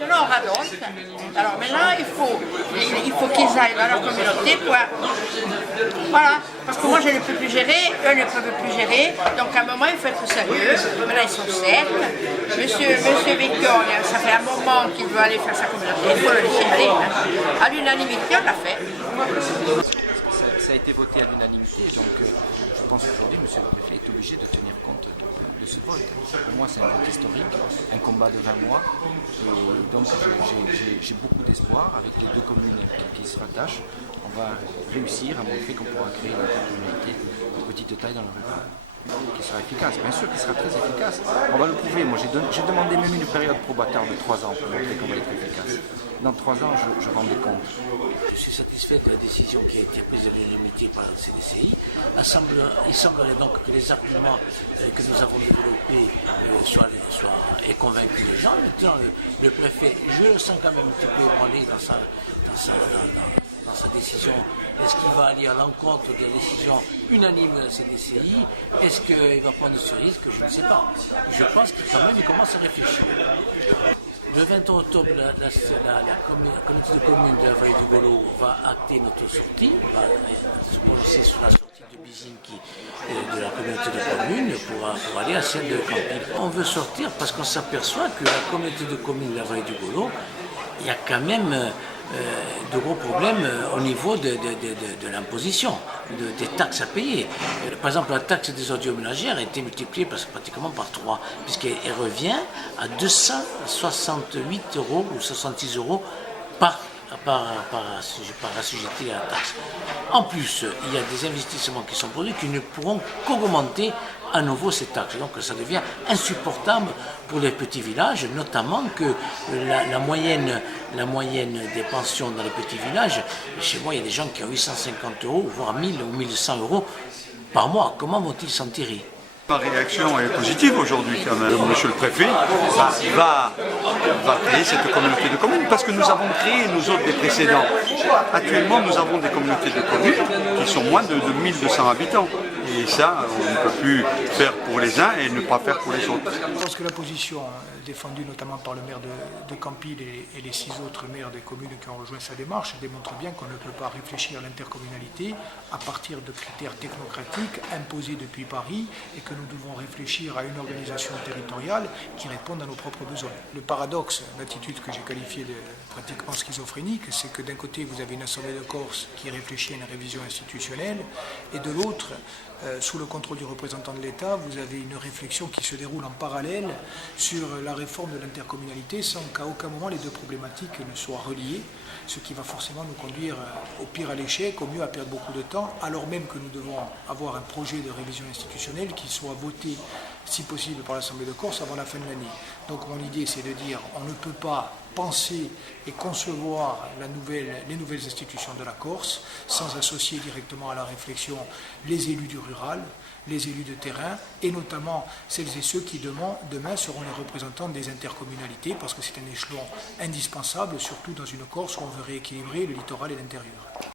Maintenant, on radote. Alors maintenant, il faut qu'ils aillent dans leur communauté pour... Voilà, parce que moi je ne peux plus gérer, eux ne peuvent plus gérer. Donc à un moment, il faut être sérieux. Maintenant, ils sont 7. Monsieur Victor, ça fait un moment qu'il veut aller faire sa communauté. Il faut le laisser aller. Hein. À l'unanimité, on l'a fait. Ça a été voté à l'unanimité, donc je pense qu'aujourd'hui, M. le Préfet est obligé de tenir compte de ce vote. Pour moi, c'est un vote historique, un combat de 20 mois, et donc j'ai beaucoup d'espoir avec les deux communes qui se rattachent. On va réussir à montrer qu'on pourra créer de petites tailles dans le rural. Ça sera efficace, bien sûr qu'il sera très efficace. On va le prouver. Moi, j'ai demandé même une période probatoire de 3 ans pour montrer qu'on est efficace. Dans 3 ans, je rends des comptes. Je suis satisfait de la décision qui a été prise à l'unanimité par le CDCI. Il semblerait donc que les arguments que nous avons développés aient convaincu les gens. Maintenant, le préfet, je le sens quand même un petit peu ébranlé dans sa décision. Est-ce qu'il va aller à l'encontre de la décision unanime de la CDCI? Est-ce qu'il va prendre ce risque? Je ne sais pas. Je pense qu'il quand même il commence à réfléchir. Le 23 octobre, la communauté de communes de la vallée du Golo va acter notre sortie. On va se prononcer sur la sortie de Bizinki de la communauté de communes pour aller à celle de Camping. On veut sortir parce qu'on s'aperçoit que la communauté de communes de la vallée du Golo, il y a quand même de gros problèmes au niveau de l'imposition, des taxes à payer. Par exemple, la taxe des ordures ménagères a été multipliée pratiquement par 3, puisqu'elle revient à 268 € ou 66 € par assujetti à la taxe. En plus, il y a des investissements qui sont produits qui ne pourront qu'augmenter à nouveau ces taxes. Donc ça devient insupportable pour les petits villages, notamment que la moyenne des pensions dans les petits villages, chez moi il y a des gens qui ont 850 €, voire 1000 ou 1100 € par mois. Comment vont-ils s'en tirer? Ma réaction est positive aujourd'hui quand même. Monsieur le Préfet va créer cette communauté de communes parce que nous avons créé nous autres des précédents. Actuellement nous avons des communautés de communes qui sont moins de 1200 habitants. Et ça, on ne peut plus faire pour les uns et ne pas faire pour les autres. Je pense que la position défendue notamment par le maire de Campil et les 6 autres maires des communes qui ont rejoint sa démarche démontre bien qu'on ne peut pas réfléchir à l'intercommunalité à partir de critères technocratiques imposés depuis Paris et que nous devons réfléchir à une organisation territoriale qui réponde à nos propres besoins. Le paradoxe, l'attitude que j'ai qualifiée de pratiquement schizophrénique, c'est que d'un côté vous avez une assemblée de Corse qui réfléchit à une révision institutionnelle et de l'autre, sous le contrôle du représentant de l'État, vous avez une réflexion qui se déroule en parallèle sur la réforme de l'intercommunalité sans qu'à aucun moment les deux problématiques ne soient reliées, ce qui va forcément nous conduire au pire à l'échec, au mieux à perdre beaucoup de temps, alors même que nous devons avoir un projet de révision institutionnelle qui soit voté, si possible, par l'Assemblée de Corse avant la fin de l'année. Donc mon idée, c'est de dire on ne peut pas penser et concevoir les nouvelles institutions de la Corse sans associer directement à la réflexion les élus du rural, les élus de terrain et notamment celles et ceux qui demain seront les représentants des intercommunalités parce que c'est un échelon indispensable, surtout dans une Corse où on veut rééquilibrer le littoral et l'intérieur.